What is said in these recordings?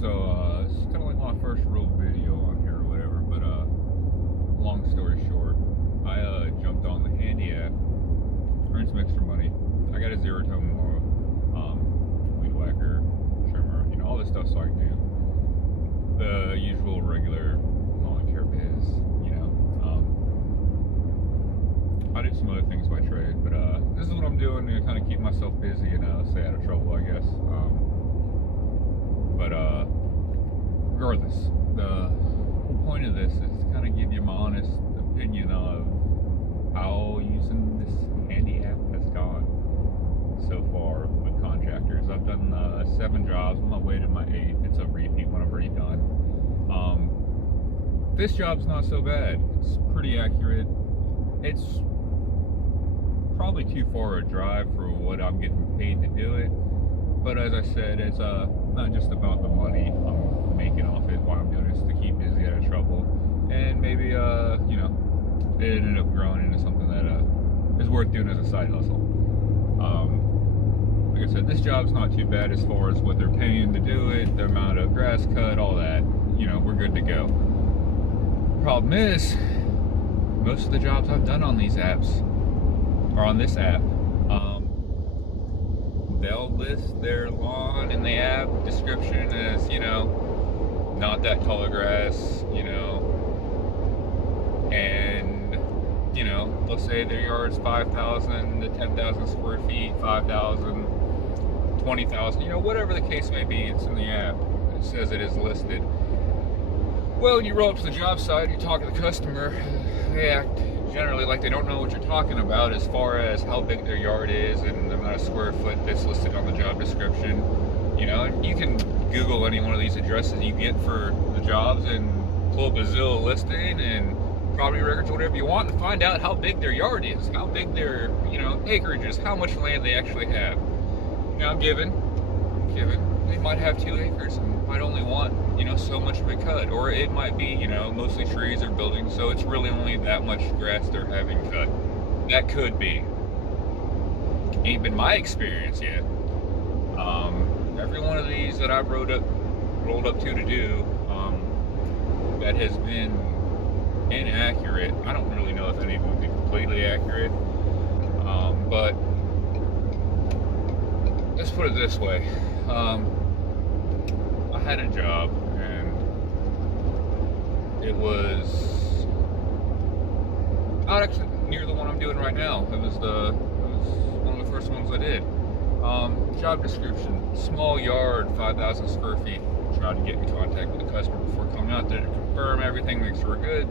So, it's kind of like my first real video on here or whatever, but, long story short, I jumped on the Handy app, earned some extra money. I got a zero-tone mower, weed whacker, trimmer, all this stuff so I can do the usual regular lawn care biz. I do some other things by trade, but, this is what I'm doing to kind of keep myself busy and, stay out of trouble, I guess. But regardless, the whole point of this is to kind of give you my honest opinion of how using this Handy app has gone so far with contractors. I've done 7 jobs. I'm on my way to my 8th. It's a repeat when I'm already done. This job's not so bad. It's pretty accurate. It's probably too far a drive for what I'm getting paid to do it. But as I said, it's not just about the money I'm making off it while I'm doing it. It's to keep busy, out of trouble, and maybe it ended up growing into something that is worth doing as a side hustle. Like I said, this job's not too bad as far as what they're paying to do it, the amount of grass cut, all that. We're good to go. Problem is, most of the jobs I've done on these apps, or on this app, they'll list their lawn in the app description as, not that tall of grass, and, they'll say their yard's 5,000 to 10,000 square feet, 5,000, 20,000, whatever the case may be, it's in the app. It says it is listed. Well, when you roll up to the job site, you talk to the customer, they act generally like they don't know what you're talking about as far as how big their yard is and the amount of square foot that's listed on the job description. And you can Google any one of these addresses you get for the jobs and pull up a Zillow listing and property records, whatever you want, and find out how big their yard is, how big their, acreage is, how much land they actually have. Given, they might have 2 acres and might only want, so much of it cut, or it might be, mostly trees or buildings, so it's really only that much grass they're having cut. That could be. Ain't been my experience yet. Every one of these that I've rolled up to do, that has been inaccurate. I don't really know if any of them would be completely accurate, but let's put it this way. I had a job, and it was out actually near the one I'm doing right now. It was one of the first ones I did. Job description: small yard, 5,000 square feet. Tried to get in contact with the customer before coming out there to confirm everything, make sure we're good.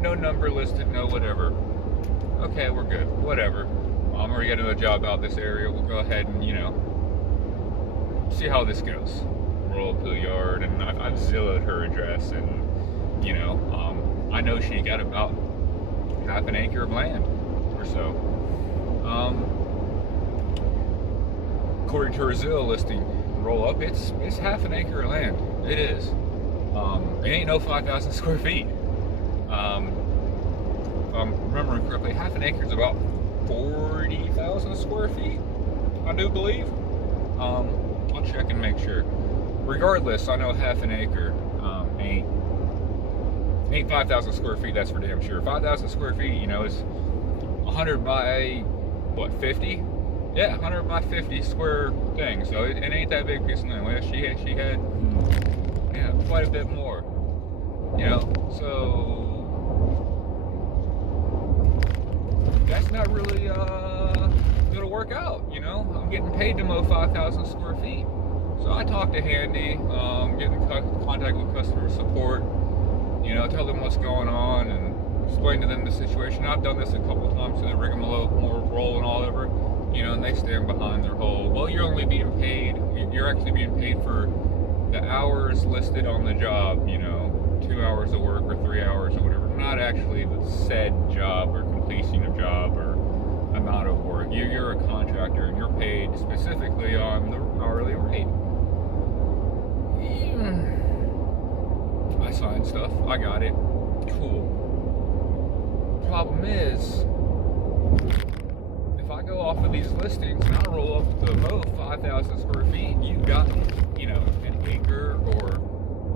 No number listed, no whatever. Okay, we're good. Whatever. I'm already getting a job out this area. We'll go ahead and see how this goes. Roll up to the yard, and I've Zillowed her address, and I know she got about half an acre of land or so. According to her Zillow listing, roll up, it's half an acre of land. It is. It ain't no 5,000 square feet. If I'm remembering correctly, half an acre is about 40,000 square feet, I do believe. I'll check and make sure. Regardless, I know half an acre ain't 5,000 square feet, that's for damn sure. 5,000 square feet, is 100 by, 50? Yeah, 100 by 50 square thing, so it ain't that big piece of land. Well, she had, quite a bit more, so that's not really, gonna work out, I'm getting paid to mow 5,000 square feet. So I talked to Handy, get in contact with customer support, tell them what's going on and explain to them the situation. I've done this a couple of times to the rigmarole, more rolling all over, and they stand behind their whole, well, you're only being paid, you're actually being paid for the hours listed on the job, 2 hours of work or 3 hours or whatever, not actually the said job or completion of job or amount of work. You're a contractor and you're paid specifically on the hourly rate. I signed stuff, I got it, cool. Problem is, if I go off of these listings and I roll up to mow 5,000 square feet, you got, an acre or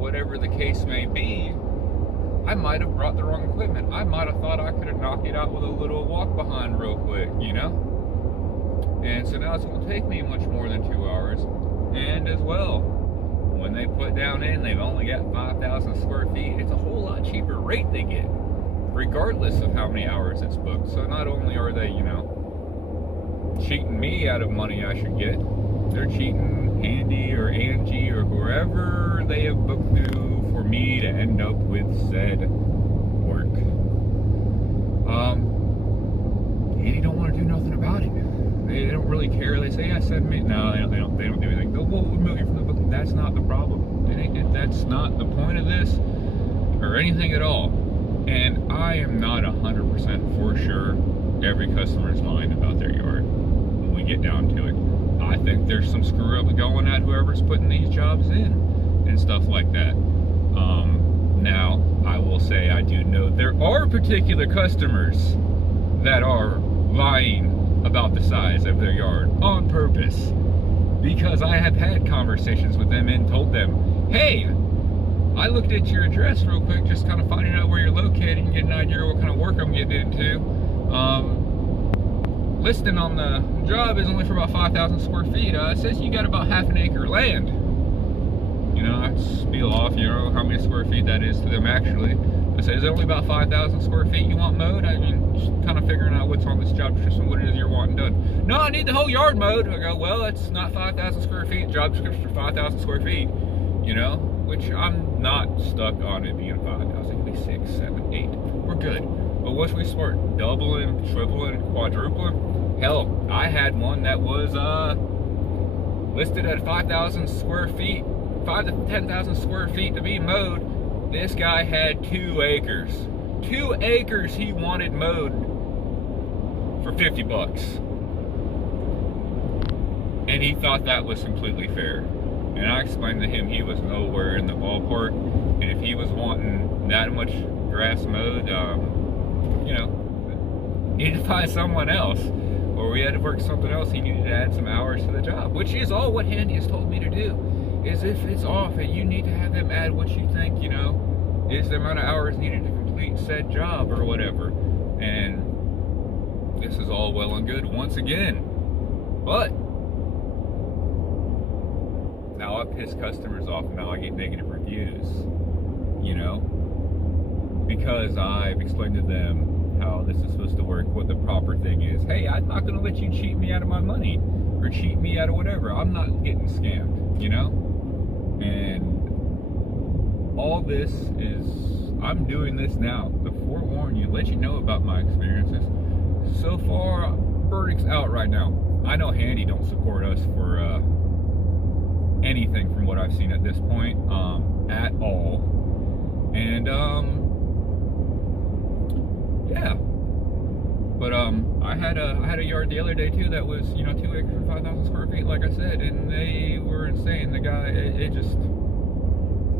whatever the case may be, I might have brought the wrong equipment. I might have thought I could have knocked it out with a little walk behind real quick, you know? And so now it's going to take me much more than 2 hours. And as well, when they put down in, they've only got 5,000 square feet. It's a whole lot cheaper rate they get, regardless of how many hours it's booked. So not only are they, you know, cheating me out of money I should get, they're cheating Andy or Angie or whoever they have booked through for me to end up with said work. Andy don't want to do nothing about it. They don't really care. They say, yeah, send me. No, they don't do anything. They'll remove you from the booking. That's not the problem. That's not the point of this or anything at all. And I am not 100% for sure every customer's lying about their yard when we get down to it. I think there's some screw up going at whoever's putting these jobs in and stuff like that. Now, I will say I do know there are particular customers that are lying about the size of their yard on purpose, because I have had conversations with them and told them, hey, I looked at your address real quick, just kind of finding out where you're located and getting an idea of what kind of work I'm getting into. Listing on the job is only for about 5,000 square feet. It says you got about half an acre land. You know, I spiel off, you know, how many square feet that is to them actually. I say, is it only about 5,000 square feet you want mowed? I mean, just kind of figuring out what's on this job description, what it is you're wanting done. No, I need the whole yard mowed. I go, well, it's not 5,000 square feet. Job description for 5,000 square feet, you know, which I'm not stuck on it being 5,000. It could be 6, 7, 8. We're good. But once we start doubling, tripling, quadrupling, hell, I had one that was listed at 5,000 square feet, 5,000 to 10,000 square feet to be mowed. This guy had 2 acres. 2 acres he wanted mowed for 50 bucks. And he thought that was completely fair. And I explained to him he was nowhere in the ballpark. And if he was wanting that much grass mowed, you know, he needed to find someone else. Or we had to work something else. He needed to add some hours to the job, which is all what Handy has told me to do. Is if it's off and you need to have them add what you think, you know, is the amount of hours needed to complete said job or whatever. And this is all well and good once again. But now I piss customers off and now I get negative reviews, you know, because I've explained to them how this is supposed to work, what the proper thing is. Hey, I'm not going to let you cheat me out of my money or cheat me out of whatever. I'm not getting scammed, you know? And all this is, I'm doing this now to forewarn you, let you know about my experiences. So far, verdict's out right now. I know Handy don't support us for anything from what I've seen at this point, at all. And yeah. But I had a yard the other day too that was, you know, 2 acres and 5,000 square feet, like I said, and they were insane. The guy, it just,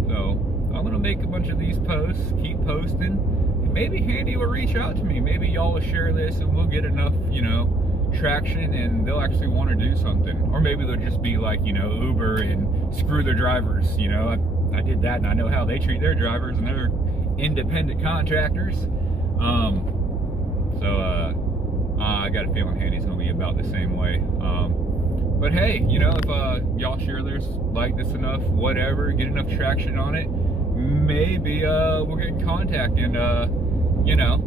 so I'm gonna make a bunch of these posts, keep posting, and maybe Handy will reach out to me. Maybe y'all will share this and we'll get enough, you know, traction and they'll actually want to do something. Or maybe they'll just be like, you know, Uber and screw their drivers. You know, I did that and I know how they treat their drivers and they're independent contractors. I got a feeling Handy's gonna be about the same way. But hey, you know, if y'all share this, like this enough, whatever, get enough traction on it, maybe we'll get in contact and you know,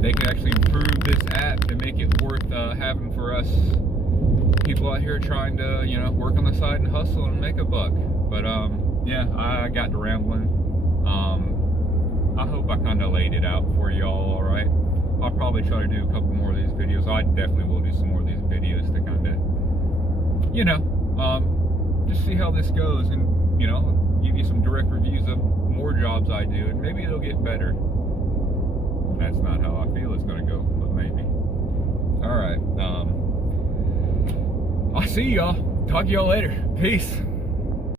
they can actually improve this app to make it worth having for us people out here trying to, you know, work on the side and hustle and make a buck. But yeah, I got to rambling. I hope I kind of laid it out for y'all, all right? I'll probably try to do a couple more of these videos. I definitely will do some more of these videos to kind of, you know, just see how this goes and, you know, give you some direct reviews of more jobs I do, and maybe it'll get better. That's not how I feel it's gonna go, but maybe. All right, I'll see y'all. Talk to y'all later. Peace.